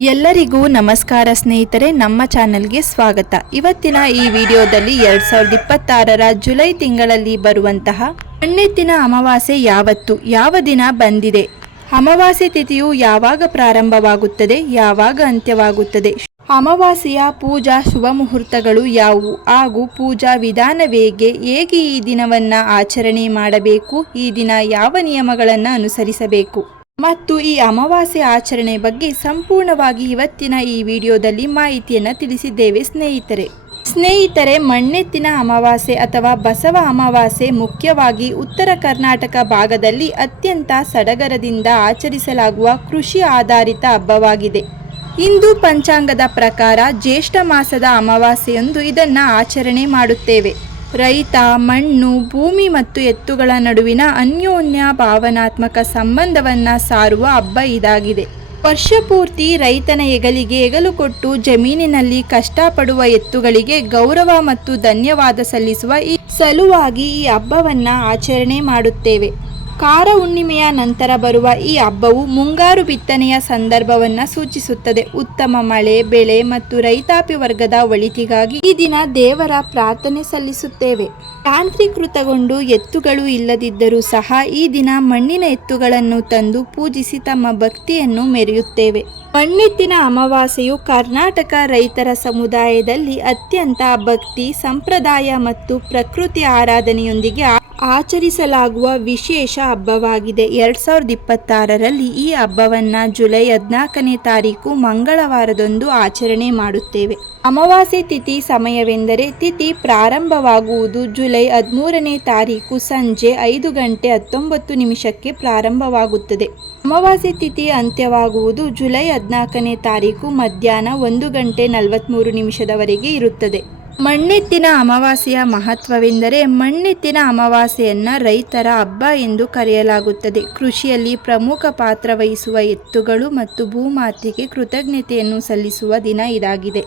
ಎಲ್ಲರಿಗೂ ನಮಸ್ಕಾರ ಸ್ನೇಹಿತರೆ, ನಮ್ಮ ಚಾನೆಲ್ಗೆ ಸ್ವಾಗತ. ಇವತ್ತಿನ ಈ ವಿಡಿಯೋದಲ್ಲಿ 2026ರ ಜುಲೈ ತಿಂಗಳಲ್ಲಿ ಬರುವಂತಹ ಮಣ್ಣೆತ್ತಿನ ಅಮಾವಾಸ್ಯೆ ಯಾವತ್ತು, ಯಾವ ದಿನ ಬಂದಿದೆ, ಅಮಾವಾಸ್ಯೆ ತಿಥಿಯು ಯಾವಾಗ ಪ್ರಾರಂಭವಾಗುತ್ತದೆ, ಯಾವಾಗ ಅಂತ್ಯವಾಗುತ್ತದೆ, ಅಮಾವಾಸ್ಯೆಯ ಪೂಜಾ ಶುಭ ಮುಹೂರ್ತಗಳು ಯಾವುವು ಹಾಗೂ ಪೂಜಾ ವಿಧಾನವೇಗೆ, ಹೇಗೆ ಈ ದಿನವನ್ನು ಆಚರಣೆ ಮಾಡಬೇಕು, ಈ ದಿನ ಯಾವ ನಿಯಮಗಳನ್ನು ಅನುಸರಿಸಬೇಕು ಮತ್ತು ಈ ಅಮಾವಾಸ್ಯೆ ಆಚರಣೆ ಬಗ್ಗೆ ಸಂಪೂರ್ಣವಾಗಿ ಇವತ್ತಿನ ಈ ವಿಡಿಯೋದಲ್ಲಿ ಮಾಹಿತಿಯನ್ನು ತಿಳಿಸಿದ್ದೇವೆ ಸ್ನೇಹಿತರೆ, ಮಣ್ಣೆತ್ತಿನ ಅಮಾವಾಸ್ಯೆ ಅಥವಾ ಬಸವ ಅಮಾವಾಸ್ಯೆ ಮುಖ್ಯವಾಗಿ ಉತ್ತರ ಕರ್ನಾಟಕ ಭಾಗದಲ್ಲಿ ಅತ್ಯಂತ ಸಡಗರದಿಂದ ಆಚರಿಸಲಾಗುವ ಕೃಷಿ ಆಧಾರಿತ ಹಬ್ಬವಾಗಿದೆ. ಹಿಂದೂ ಪಂಚಾಂಗದ ಪ್ರಕಾರ ಜ್ಯೇಷ್ಠ ಮಾಸದ ಅಮಾವಾಸ್ಯೆಯಂದು ಇದನ್ನು ಆಚರಣೆ ಮಾಡುತ್ತೇವೆ. ರೈತ, ಮಣ್ಣು, ಭೂಮಿ ಮತ್ತು ಎತ್ತುಗಳ ನಡುವಿನ ಅನ್ಯೋನ್ಯ ಭಾವನಾತ್ಮಕ ಸಂಬಂಧವನ್ನು ಸಾರುವ ಹಬ್ಬ ಇದಾಗಿದೆ. ವರ್ಷಪೂರ್ತಿ ರೈತನ ಹೆಗಲಿಗೆ ಹೆಗಲು ಕೊಟ್ಟು ಜಮೀನಿನಲ್ಲಿ ಕಷ್ಟಪಡುವ ಎತ್ತುಗಳಿಗೆ ಗೌರವ ಮತ್ತು ಧನ್ಯವಾದ ಸಲ್ಲಿಸುವ ಈ ಸಲುವಾಗಿ ಈ ಹಬ್ಬವನ್ನು ಆಚರಣೆ ಮಾಡುತ್ತೇವೆ. ಕಾರ ಹುಣ್ಣಿಮೆಯ ನಂತರ ಬರುವ ಈ ಹಬ್ಬವು ಮುಂಗಾರು ಬಿತ್ತನೆಯ ಸಂದರ್ಭವನ್ನು ಸೂಚಿಸುತ್ತದೆ. ಉತ್ತಮ ಮಳೆ, ಬೆಳೆ ಮತ್ತು ರೈತಾಪಿ ವರ್ಗದ ಒಳಿತಿಗಾಗಿ ಈ ದಿನ ದೇವರ ಪ್ರಾರ್ಥನೆ ಸಲ್ಲಿಸುತ್ತೇವೆ. ಯಾಂತ್ರೀಕೃತಗೊಂಡು ಎತ್ತುಗಳು ಇಲ್ಲದಿದ್ದರೂ ಸಹ ಈ ದಿನ ಮಣ್ಣಿನ ಎತ್ತುಗಳನ್ನು ತಂದು ಪೂಜಿಸಿ ತಮ್ಮ ಭಕ್ತಿಯನ್ನು ಮೆರೆಯುತ್ತೇವೆ. ಮಣ್ಣೆತ್ತಿನ ಅಮಾವಾಸ್ಯೆಯು ಕರ್ನಾಟಕ ರೈತರ ಸಮುದಾಯದಲ್ಲಿ ಅತ್ಯಂತ ಭಕ್ತಿ, ಸಂಪ್ರದಾಯ ಮತ್ತು ಪ್ರಕೃತಿ ಆರಾಧನೆಯೊಂದಿಗೆ ಆಚರಿಸಲಾಗುವ ವಿಶೇಷ ಹಬ್ಬವಾಗಿದೆ. 2026ರಲ್ಲಿ ಈ ಹಬ್ಬವನ್ನು ಜುಲೈ 14ನೇ ತಾರೀಕು ಮಂಗಳವಾರದಂದು ಆಚರಣೆ ಮಾಡುತ್ತೇವೆ. ಅಮಾವಾಸ್ಯೆ ತಿಥಿ ಸಮಯವೆಂದರೆ ತಿಥಿ ಪ್ರಾರಂಭವಾಗುವುದು ಜುಲೈ 13ನೇ ತಾರೀಕು ಸಂಜೆ 5:19 ಪ್ರಾರಂಭವಾಗುತ್ತದೆ. ಅಮಾವಾಸ್ಯೆ ತಿಥಿ ಅಂತ್ಯವಾಗುವುದು ಜುಲೈ 14ನೇ ತಾರೀಕು ಮಧ್ಯಾಹ್ನ 1:43 ಇರುತ್ತದೆ. ಮಣ್ಣೆತ್ತಿನ ಅಮಾವಾಸ್ಯೆಯ ಮಹತ್ವವೆಂದರೆ ಮಣ್ಣೆತ್ತಿನ ಅಮಾವಾಸ್ಯೆಯನ್ನು ರೈತರ ಹಬ್ಬ ಎಂದು ಕರೆಯಲಾಗುತ್ತದೆ. ಕೃಷಿಯಲ್ಲಿ ಪ್ರಮುಖ ಪಾತ್ರ ವಹಿಸುವ ಎತ್ತುಗಳು ಮತ್ತು ಭೂಮಾತೆಗೆ ಕೃತಜ್ಞತೆಯನ್ನು ಸಲ್ಲಿಸುವ ದಿನ ಇದಾಗಿದೆ.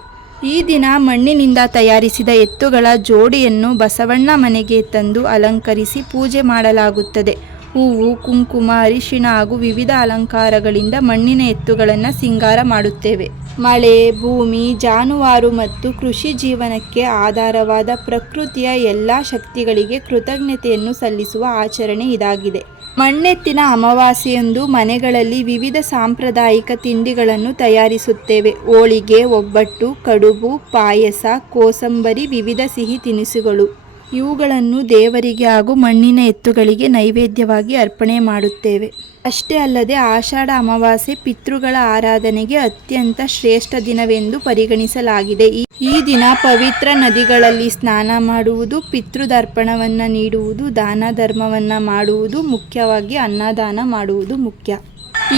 ಈ ದಿನ ಮಣ್ಣಿನಿಂದ ತಯಾರಿಸಿದ ಎತ್ತುಗಳ ಜೋಡಿಯನ್ನು ಬಸವಣ್ಣ ಮನೆಗೆ ತಂದು ಅಲಂಕರಿಸಿ ಪೂಜೆ ಮಾಡಲಾಗುತ್ತದೆ. ಹೂವು, ಕುಂಕುಮ, ಅರಿಶಿಣ ಹಾಗೂ ವಿವಿಧ ಅಲಂಕಾರಗಳಿಂದ ಮಣ್ಣಿನ ಎತ್ತುಗಳನ್ನು ಸಿಂಗಾರ ಮಾಡುತ್ತೇವೆ. ಮಳೆ, ಭೂಮಿ, ಜಾನುವಾರು ಮತ್ತು ಕೃಷಿ ಜೀವನಕ್ಕೆ ಆಧಾರವಾದ ಪ್ರಕೃತಿಯ ಎಲ್ಲ ಶಕ್ತಿಗಳಿಗೆ ಕೃತಜ್ಞತೆಯನ್ನು ಸಲ್ಲಿಸುವ ಆಚರಣೆ ಇದಾಗಿದೆ. ಮಣ್ಣೆತ್ತಿನ ಅಮಾವಾಸ್ಯೆಯಂದು ಮನೆಗಳಲ್ಲಿ ವಿವಿಧ ಸಾಂಪ್ರದಾಯಿಕ ತಿಂಡಿಗಳನ್ನು ತಯಾರಿಸುತ್ತೇವೆ. ಹೋಳಿಗೆ, ಒಬ್ಬಟ್ಟು, ಕಡುಬು, ಪಾಯಸ, ಕೋಸಂಬರಿ, ವಿವಿಧ ಸಿಹಿ ತಿನಿಸುಗಳು ಇವುಗಳನ್ನು ದೇವರಿಗೆ ಹಾಗೂ ಮಣ್ಣಿನ ಎತ್ತುಗಳಿಗೆ ನೈವೇದ್ಯವಾಗಿ ಅರ್ಪಣೆ ಮಾಡುತ್ತೇವೆ. ಅಷ್ಟೇ ಅಲ್ಲದೆ ಆಷಾಢ ಅಮಾವಾಸ್ಯೆ ಪಿತೃಗಳ ಆರಾಧನೆಗೆ ಅತ್ಯಂತ ಶ್ರೇಷ್ಠ ದಿನವೆಂದು ಪರಿಗಣಿಸಲಾಗಿದೆ. ಈ ದಿನ ಪವಿತ್ರ ನದಿಗಳಲ್ಲಿ ಸ್ನಾನ ಮಾಡುವುದು, ಪಿತೃದರ್ಪಣವನ್ನು ನೀಡುವುದು, ದಾನ ಧರ್ಮವನ್ನು ಮಾಡುವುದು, ಮುಖ್ಯವಾಗಿ ಅನ್ನದಾನ ಮಾಡುವುದು ಮುಖ್ಯ.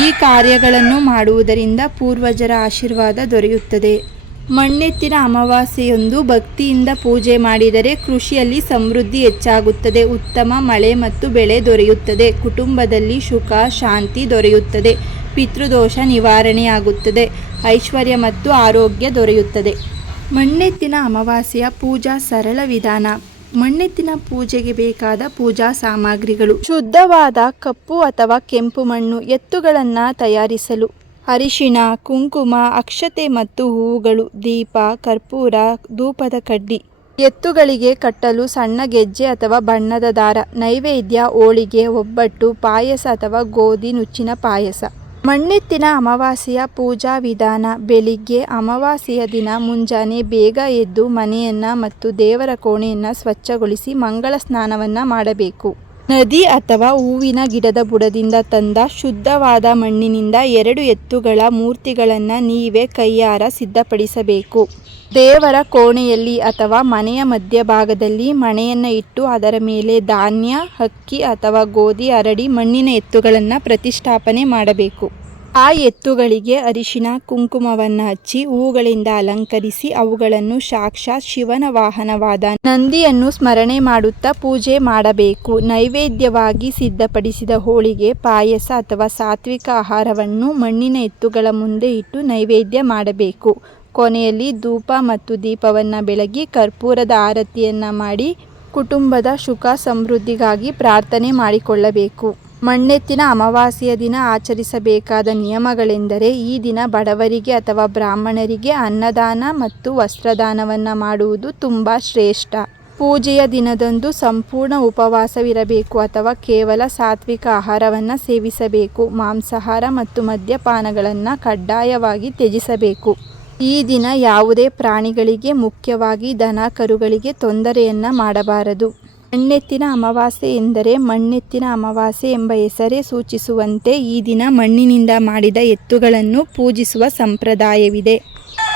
ಈ ಕಾರ್ಯಗಳನ್ನು ಮಾಡುವುದರಿಂದ ಪೂರ್ವಜರ ಆಶೀರ್ವಾದ ದೊರೆಯುತ್ತದೆ. ಮಣ್ಣೆತ್ತಿನ ಅಮಾವಾಸ್ಯೆಯಂದು ಭಕ್ತಿಯಿಂದ ಪೂಜೆ ಮಾಡಿದರೆ ಕೃಷಿಯಲ್ಲಿ ಸಮೃದ್ಧಿ ಹೆಚ್ಚಾಗುತ್ತದೆ, ಉತ್ತಮ ಮಳೆ ಮತ್ತು ಬೆಳೆ ದೊರೆಯುತ್ತದೆ, ಕುಟುಂಬದಲ್ಲಿ ಸುಖ ಶಾಂತಿ ದೊರೆಯುತ್ತದೆ, ಪಿತೃದೋಷ ನಿವಾರಣೆಯಾಗುತ್ತದೆ, ಐಶ್ವರ್ಯ ಮತ್ತು ಆರೋಗ್ಯ ದೊರೆಯುತ್ತದೆ. ಮಣ್ಣೆತ್ತಿನ ಅಮಾವಾಸ್ಯೆಯ ಪೂಜಾ ಸರಳ ವಿಧಾನ. ಮಣ್ಣೆತ್ತಿನ ಪೂಜೆಗೆ ಬೇಕಾದ ಪೂಜಾ ಸಾಮಗ್ರಿಗಳು: ಶುದ್ಧವಾದ ಕಪ್ಪು ಅಥವಾ ಕೆಂಪು ಮಣ್ಣು, ಎತ್ತುಗಳನ್ನು ತಯಾರಿಸಲು ಅರಿಶಿಣ, ಕುಂಕುಮ, ಅಕ್ಷತೆ ಮತ್ತು ಹೂವುಗಳು, ದೀಪ, ಕರ್ಪೂರ, ಧೂಪದ ಕಡ್ಡಿ, ಎತ್ತುಗಳಿಗೆ ಕಟ್ಟಲು ಸಣ್ಣ ಗೆಜ್ಜೆ ಅಥವಾ ಬಣ್ಣದ ದಾರ, ನೈವೇದ್ಯ ಹೋಳಿಗೆ, ಒಬ್ಬಟ್ಟು, ಪಾಯಸ ಅಥವಾ ಗೋಧಿ ನುಚ್ಚಿನ ಪಾಯಸ. ಮಣ್ಣೆತ್ತಿನ ಅಮಾವಾಸ್ಯೆಯ ಪೂಜಾ ವಿಧಾನ. ಬೆಳಿಗ್ಗೆ ಅಮಾವಾಸ್ಯೆಯ ದಿನ ಮುಂಜಾನೆ ಬೇಗ ಎದ್ದು ಮನೆಯನ್ನು ಮತ್ತು ದೇವರ ಕೋಣೆಯನ್ನು ಸ್ವಚ್ಛಗೊಳಿಸಿ ಮಂಗಳ ಸ್ನಾನವನ್ನು ಮಾಡಬೇಕು. ನದಿ ಅಥವಾ ಹೂವಿನ ಗಿಡದ ಬುಡದಿಂದ ತಂದ ಶುದ್ಧವಾದ ಮಣ್ಣಿನಿಂದ 2 ಎತ್ತುಗಳ ಮೂರ್ತಿಗಳನ್ನು ನೀವೇ ಕೈಯಾರ ಸಿದ್ಧಪಡಿಸಬೇಕು. ದೇವರ ಕೋಣೆಯಲ್ಲಿ ಅಥವಾ ಮನೆಯ ಮಧ್ಯಭಾಗದಲ್ಲಿ ಮಣೆಯನ್ನು ಇಟ್ಟು ಅದರ ಮೇಲೆ ಧಾನ್ಯ, ಅಕ್ಕಿ ಅಥವಾ ಗೋಧಿ ಹರಡಿ ಮಣ್ಣಿನ ಎತ್ತುಗಳನ್ನು ಪ್ರತಿಷ್ಠಾಪನೆ ಮಾಡಬೇಕು. ಆ ಎತ್ತುಗಳಿಗೆ ಅರಿಶಿಣ, ಕುಂಕುಮವನ್ನು ಹಚ್ಚಿ ಹೂಗಳಿಂದ ಅಲಂಕರಿಸಿ ಅವುಗಳನ್ನು ಸಾಕ್ಷಾತ್ ಶಿವನ ವಾಹನವಾದ ನಂದಿಯನ್ನು ಸ್ಮರಣೆ ಮಾಡುತ್ತಾ ಪೂಜೆ ಮಾಡಬೇಕು. ನೈವೇದ್ಯವಾಗಿ ಸಿದ್ಧಪಡಿಸಿದ ಹೋಳಿಗೆ, ಪಾಯಸ ಅಥವಾ ಸಾತ್ವಿಕ ಆಹಾರವನ್ನು ಮಣ್ಣಿನ ಎತ್ತುಗಳ ಮುಂದೆ ಇಟ್ಟು ನೈವೇದ್ಯ ಮಾಡಬೇಕು. ಕೊನೆಯಲ್ಲಿ ಧೂಪ ಮತ್ತು ದೀಪವನ್ನು ಬೆಳಗಿ ಕರ್ಪೂರದ ಆರತಿಯನ್ನು ಮಾಡಿ ಕುಟುಂಬದ ಸುಖ ಸಮೃದ್ಧಿಗಾಗಿ ಪ್ರಾರ್ಥನೆ ಮಾಡಿಕೊಳ್ಳಬೇಕು. ಮಣ್ಣೆತ್ತಿನ ಅಮಾವಾಸ್ಯೆಯ ದಿನ ಆಚರಿಸಬೇಕಾದ ನಿಯಮಗಳೆಂದರೆ ಈ ದಿನ ಬಡವರಿಗೆ ಅಥವಾ ಬ್ರಾಹ್ಮಣರಿಗೆ ಅನ್ನದಾನ ಮತ್ತು ವಸ್ತ್ರದಾನವನ್ನು ಮಾಡುವುದು ತುಂಬ ಶ್ರೇಷ್ಠ. ಪೂಜೆಯ ದಿನದಂದು ಸಂಪೂರ್ಣ ಉಪವಾಸವಿರಬೇಕು ಅಥವಾ ಕೇವಲ ಸಾತ್ವಿಕ ಆಹಾರವನ್ನು ಸೇವಿಸಬೇಕು. ಮಾಂಸಾಹಾರ ಮತ್ತು ಮದ್ಯಪಾನಗಳನ್ನು ಕಡ್ಡಾಯವಾಗಿ ತ್ಯಜಿಸಬೇಕು. ಈ ದಿನ ಯಾವುದೇ ಪ್ರಾಣಿಗಳಿಗೆ, ಮುಖ್ಯವಾಗಿ ದನ ಕರುಗಳಿಗೆ ತೊಂದರೆಯನ್ನು ಮಾಡಬಾರದು. ಮಣ್ಣೆತ್ತಿನ ಅಮಾವಾಸ್ಯೆ ಎಂದರೆ ಮಣ್ಣೆತ್ತಿನ ಅಮಾವಾಸ್ಯೆ ಎಂಬ ಹೆಸರೇ ಸೂಚಿಸುವಂತೆ ಈ ದಿನ ಮಣ್ಣಿನಿಂದ ಮಾಡಿದ ಎತ್ತುಗಳನ್ನು ಪೂಜಿಸುವ ಸಂಪ್ರದಾಯವಿದೆ.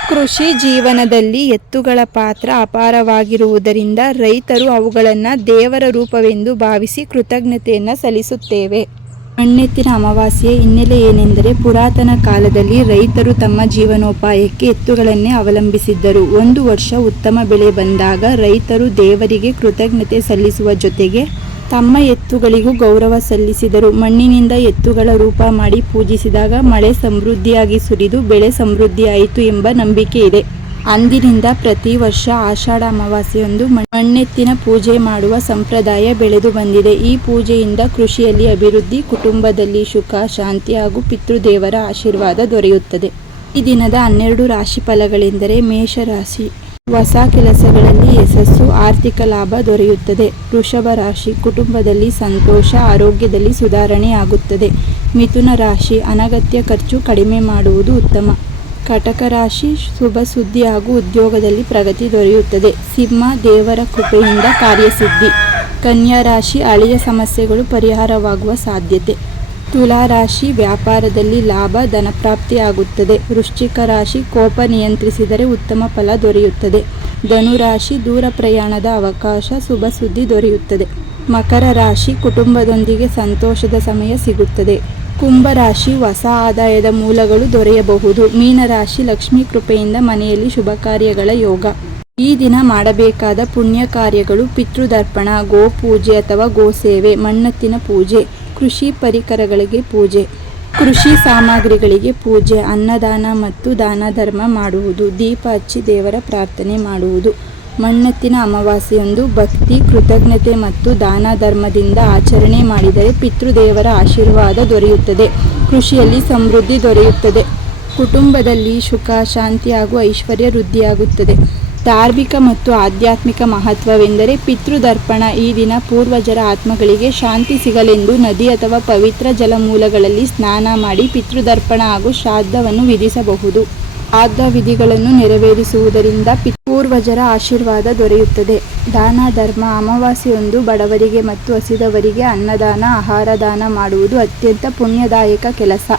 ಕೃಷಿ ಜೀವನದಲ್ಲಿ ಎತ್ತುಗಳ ಪಾತ್ರ ಅಪಾರವಾಗಿರುವುದರಿಂದ ರೈತರು ಅವುಗಳನ್ನು ದೇವರ ರೂಪವೆಂದು ಭಾವಿಸಿ ಕೃತಜ್ಞತೆಯನ್ನು ಸಲ್ಲಿಸುತ್ತೇವೆ. ಮಣ್ಣೆತ್ತಿನ ಅಮಾವಾಸ್ಯೆಯ ಹಿನ್ನೆಲೆ ಏನೆಂದರೆ ಪುರಾತನ ಕಾಲದಲ್ಲಿ ರೈತರು ತಮ್ಮ ಜೀವನೋಪಾಯಕ್ಕೆ ಎತ್ತುಗಳನ್ನೇ ಅವಲಂಬಿಸಿದ್ದರು. ಒಂದು ವರ್ಷ ಉತ್ತಮ ಬೆಳೆ ಬಂದಾಗ ರೈತರು ದೇವರಿಗೆ ಕೃತಜ್ಞತೆ ಸಲ್ಲಿಸುವ ಜೊತೆಗೆ ತಮ್ಮ ಎತ್ತುಗಳಿಗೂ ಗೌರವ ಸಲ್ಲಿಸಿದರು. ಮಣ್ಣಿನಿಂದ ಎತ್ತುಗಳ ರೂಪ ಮಾಡಿ ಪೂಜಿಸಿದಾಗ ಮಳೆ ಸಮೃದ್ಧಿಯಾಗಿ ಸುರಿದು ಬೆಳೆ ಸಮೃದ್ಧಿಯಾಯಿತು ಎಂಬ ನಂಬಿಕೆ ಇದೆ. ಅಂದಿನಿಂದ ಪ್ರತಿ ವರ್ಷ ಆಷಾಢ ಅಮಾವಾಸ್ಯೆಯಂದು ಮಣ್ಣೆತ್ತಿನ ಪೂಜೆ ಮಾಡುವ ಸಂಪ್ರದಾಯ ಬೆಳೆದು ಬಂದಿದೆ. ಈ ಪೂಜೆಯಿಂದ ಕೃಷಿಯಲ್ಲಿ ಅಭಿವೃದ್ಧಿ, ಕುಟುಂಬದಲ್ಲಿ ಸುಖ, ಶಾಂತಿ ಹಾಗೂ ಪಿತೃದೇವರ ಆಶೀರ್ವಾದ ದೊರೆಯುತ್ತದೆ. ಈ ದಿನದ 12 ರಾಶಿ ಫಲಗಳೆಂದರೆ ಮೇಷರಾಶಿ, ಹೊಸ ಕೆಲಸಗಳಲ್ಲಿ ಯಶಸ್ಸು, ಆರ್ಥಿಕ ಲಾಭ ದೊರೆಯುತ್ತದೆ. ವೃಷಭ ರಾಶಿ, ಕುಟುಂಬದಲ್ಲಿ ಸಂತೋಷ, ಆರೋಗ್ಯದಲ್ಲಿ ಸುಧಾರಣೆ ಆಗುತ್ತದೆ. ಮಿಥುನ ರಾಶಿ, ಅನಗತ್ಯ ಖರ್ಚು ಕಡಿಮೆ ಮಾಡುವುದು ಉತ್ತಮ. ಕಟಕ ರಾಶಿ, ಶುಭ ಸುದ್ದಿ ಹಾಗೂ ಉದ್ಯೋಗದಲ್ಲಿ ಪ್ರಗತಿ ದೊರೆಯುತ್ತದೆ. ಸಿಂಹ, ದೇವರ ಕೃಪೆಯಿಂದ ಕಾರ್ಯಸಿದ್ಧಿ. ಕನ್ಯಾ ರಾಶಿ, ಹಳೆಯ ಸಮಸ್ಯೆಗಳು ಪರಿಹಾರವಾಗುವ ಸಾಧ್ಯತೆ. ತುಲಾ ರಾಶಿ, ವ್ಯಾಪಾರದಲ್ಲಿ ಲಾಭ, ಧನಪ್ರಾಪ್ತಿ ಆಗುತ್ತದೆ. ವೃಶ್ಚಿಕ ರಾಶಿ, ಕೋಪ ನಿಯಂತ್ರಿಸಿದರೆ ಉತ್ತಮ ಫಲ ದೊರೆಯುತ್ತದೆ. ಧನು ರಾಶಿ, ದೂರ ಪ್ರಯಾಣದ ಅವಕಾಶ, ಶುಭ ಸುದ್ದಿ ದೊರೆಯುತ್ತದೆ. ಮಕರ ರಾಶಿ, ಕುಟುಂಬದೊಂದಿಗೆ ಸಂತೋಷದ ಸಮಯ ಸಿಗುತ್ತದೆ. ಕುಂಭ ರಾಶಿ, ಹೊಸ ಆದಾಯದ ಮೂಲಗಳು ದೊರೆಯಬಹುದು. ಮೀನರಾಶಿ, ಲಕ್ಷ್ಮೀ ಕೃಪೆಯಿಂದ ಮನೆಯಲ್ಲಿ ಶುಭ ಕಾರ್ಯಗಳ ಯೋಗ. ಈ ದಿನ ಮಾಡಬೇಕಾದ ಪುಣ್ಯ ಕಾರ್ಯಗಳು ಪಿತೃದರ್ಪಣ, ಗೋಪೂಜೆ ಅಥವಾ ಗೋಸೇವೆ, ಮಣ್ಣೆತ್ತಿನ ಪೂಜೆ, ಕೃಷಿ ಪರಿಕರಗಳಿಗೆ ಪೂಜೆ, ಕೃಷಿ ಸಾಮಗ್ರಿಗಳಿಗೆ ಪೂಜೆ, ಅನ್ನದಾನ ಮತ್ತು ದಾನ ಧರ್ಮ ಮಾಡುವುದು, ದೀಪ ಹಚ್ಚಿ ದೇವರ ಪ್ರಾರ್ಥನೆ ಮಾಡುವುದು. ಮಣ್ಣೆತ್ತಿನ ಅಮಾವಾಸ್ಯೆಯಂದು ಭಕ್ತಿ, ಕೃತಜ್ಞತೆ ಮತ್ತು ದಾನ ಧರ್ಮದಿಂದ ಆಚರಣೆ ಮಾಡಿದರೆ ಪಿತೃದೇವರ ಆಶೀರ್ವಾದ ದೊರೆಯುತ್ತದೆ. ಕೃಷಿಯಲ್ಲಿ ಸಮೃದ್ಧಿ ದೊರೆಯುತ್ತದೆ. ಕುಟುಂಬದಲ್ಲಿ ಸುಖ, ಶಾಂತಿ ಹಾಗೂ ಐಶ್ವರ್ಯ ವೃದ್ಧಿಯಾಗುತ್ತದೆ. ಧಾರ್ಮಿಕ ಮತ್ತು ಆಧ್ಯಾತ್ಮಿಕ ಮಹತ್ವವೆಂದರೆ ಪಿತೃದರ್ಪಣ. ಈ ದಿನ ಪೂರ್ವಜರ ಆತ್ಮಗಳಿಗೆ ಶಾಂತಿ ಸಿಗಲೆಂದು ನದಿ ಅಥವಾ ಪವಿತ್ರ ಜಲಮೂಲಗಳಲ್ಲಿ ಸ್ನಾನ ಮಾಡಿ ಪಿತೃದರ್ಪಣ ಹಾಗೂ ಶ್ರಾದ್ದವನ್ನು ವಿಧಿಸಬಹುದು. ಶ್ರಾದ್ದ ವಿಧಿಗಳನ್ನು ನೆರವೇರಿಸುವುದರಿಂದ ಪೂರ್ವಜರ ಆಶೀರ್ವಾದ ದೊರೆಯುತ್ತದೆ. ದಾನ ಧರ್ಮ, ಅಮಾವಾಸ್ಯೆಯಂದು ಬಡವರಿಗೆ ಮತ್ತು ಹಸಿದವರಿಗೆ ಅನ್ನದಾನ, ಆಹಾರ ದಾನ ಮಾಡುವುದು ಅತ್ಯಂತ ಪುಣ್ಯದಾಯಕ ಕೆಲಸ.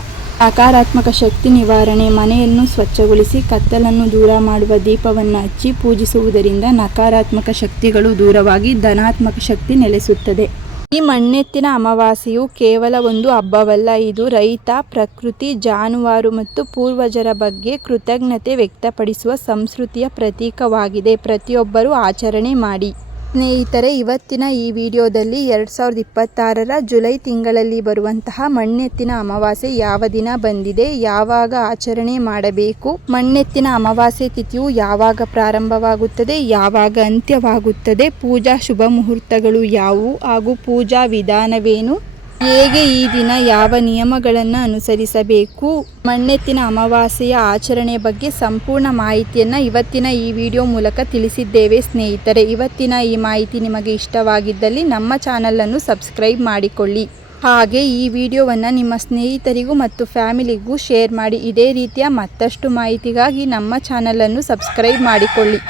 ನಕಾರಾತ್ಮಕ ಶಕ್ತಿ ನಿವಾರಣೆ, ಮನೆಯನ್ನು ಸ್ವಚ್ಛಗೊಳಿಸಿ ಕತ್ತಲನ್ನು ದೂರ ಮಾಡುವ ದೀಪವನ್ನು ಹಚ್ಚಿ ಪೂಜಿಸುವುದರಿಂದ ನಕಾರಾತ್ಮಕ ಶಕ್ತಿಗಳು ದೂರವಾಗಿ ಧನಾತ್ಮಕ ಶಕ್ತಿ ನೆಲೆಸುತ್ತದೆ. ಈ ಮಣ್ಣೆತ್ತಿನ ಅಮಾವಾಸ್ಯೆಯು ಕೇವಲ ಒಂದು ಹಬ್ಬವಲ್ಲ, ಇದು ರೈತ, ಪ್ರಕೃತಿ, ಜಾನುವಾರು ಮತ್ತು ಪೂರ್ವಜರ ಬಗ್ಗೆ ಕೃತಜ್ಞತೆ ವ್ಯಕ್ತಪಡಿಸುವ ಸಂಸ್ಕೃತಿಯ ಪ್ರತೀಕವಾಗಿದೆ. ಪ್ರತಿಯೊಬ್ಬರೂ ಆಚರಣೆ ಮಾಡಿ. ಸ್ನೇಹಿತರೆ, ಇವತ್ತಿನ ಈ ವಿಡಿಯೋದಲ್ಲಿ 2026 ಜುಲೈ ತಿಂಗಳಲ್ಲಿ ಬರುವಂತಹ ಮಣ್ಣೆತ್ತಿನ ಅಮಾವಾಸ್ಯೆ ಯಾವ ದಿನ ಬಂದಿದೆ, ಯಾವಾಗ ಆಚರಣೆ ಮಾಡಬೇಕು, ಮಣ್ಣೆತ್ತಿನ ಅಮಾವಾಸ್ಯೆ ತಿಥಿಯು ಯಾವಾಗ ಪ್ರಾರಂಭವಾಗುತ್ತದೆ, ಯಾವಾಗ ಅಂತ್ಯವಾಗುತ್ತದೆ, ಪೂಜಾ ಶುಭ ಮುಹೂರ್ತಗಳು ಯಾವುವು ಹಾಗೂ ಪೂಜಾ ವಿಧಾನವೇನು, ಹೇಗೆ ಈ ದಿನ ಯಾವ ನಿಯಮಗಳನ್ನು ಅನುಸರಿಸಬೇಕು, ಮಣ್ಣೆತ್ತಿನ ಅಮಾವಾಸ್ಯೆಯ ಆಚರಣೆ ಬಗ್ಗೆ ಸಂಪೂರ್ಣ ಮಾಹಿತಿಯನ್ನು ಇವತ್ತಿನ ಈ ವಿಡಿಯೋ ಮೂಲಕ ತಿಳಿಸಿದ್ದೇವೆ. ಸ್ನೇಹಿತರೆ, ಇವತ್ತಿನ ಈ ಮಾಹಿತಿ ನಿಮಗೆ ಇಷ್ಟವಾಗಿದ್ದಲ್ಲಿ ನಮ್ಮ ಚಾನಲನ್ನು ಸಬ್ಸ್ಕ್ರೈಬ್ ಮಾಡಿಕೊಳ್ಳಿ. ಹಾಗೆ ಈ ವಿಡಿಯೋವನ್ನು ನಿಮ್ಮ ಸ್ನೇಹಿತರಿಗೂ ಮತ್ತು ಫ್ಯಾಮಿಲಿಗೂ ಶೇರ್ ಮಾಡಿ. ಇದೇ ರೀತಿಯ ಮತ್ತಷ್ಟು ಮಾಹಿತಿಗಾಗಿ ನಮ್ಮ ಚಾನಲನ್ನು ಸಬ್ಸ್ಕ್ರೈಬ್ ಮಾಡಿಕೊಳ್ಳಿ.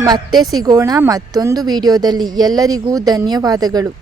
ಮತ್ತೆ ಸಿಗೋಣ ಮತ್ತೊಂದು ವಿಡಿಯೋದಲ್ಲಿ. ಎಲ್ಲರಿಗೂ ಧನ್ಯವಾದಗಳು.